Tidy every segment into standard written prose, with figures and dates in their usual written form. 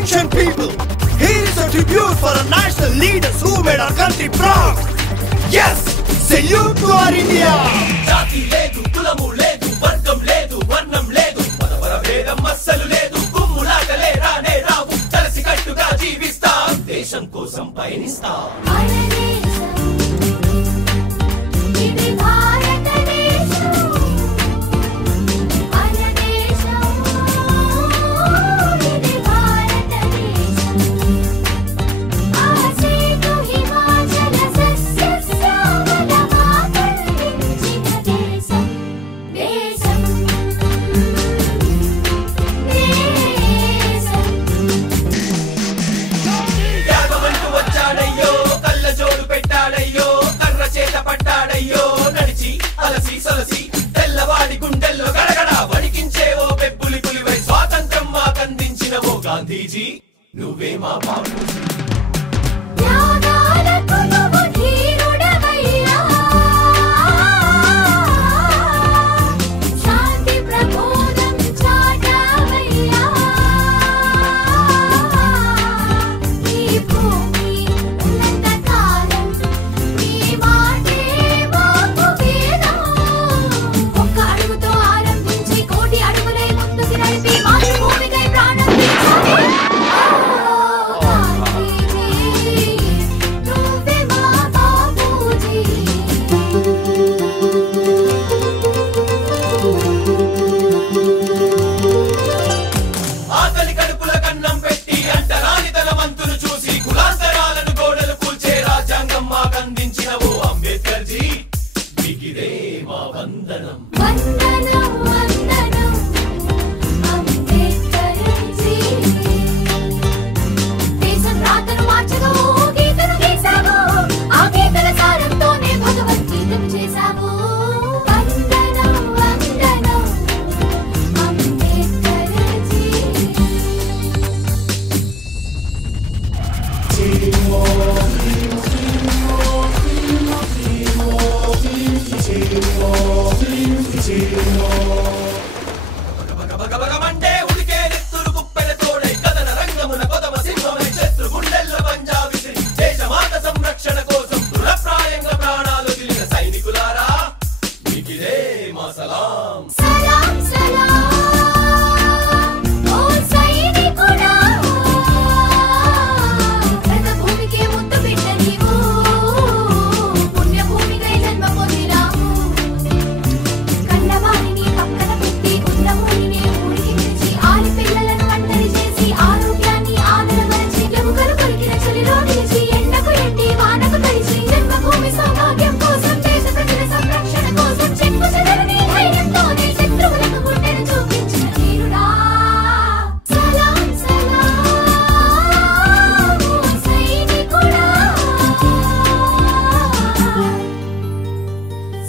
Attention people, here is a tribute for our national leaders who made our country proud. Yes, salute to our India. Jati ledu, kulamu ledu, vargam ledu, varnam ledu, madavara vedam massalu ledu, kummulagale rane ravu, kalasi kattuga jeevistam, desham kosam payanistam. Gandhiji నువ్వే మా బాబు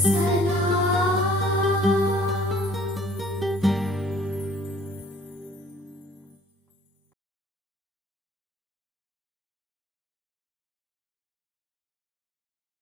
Say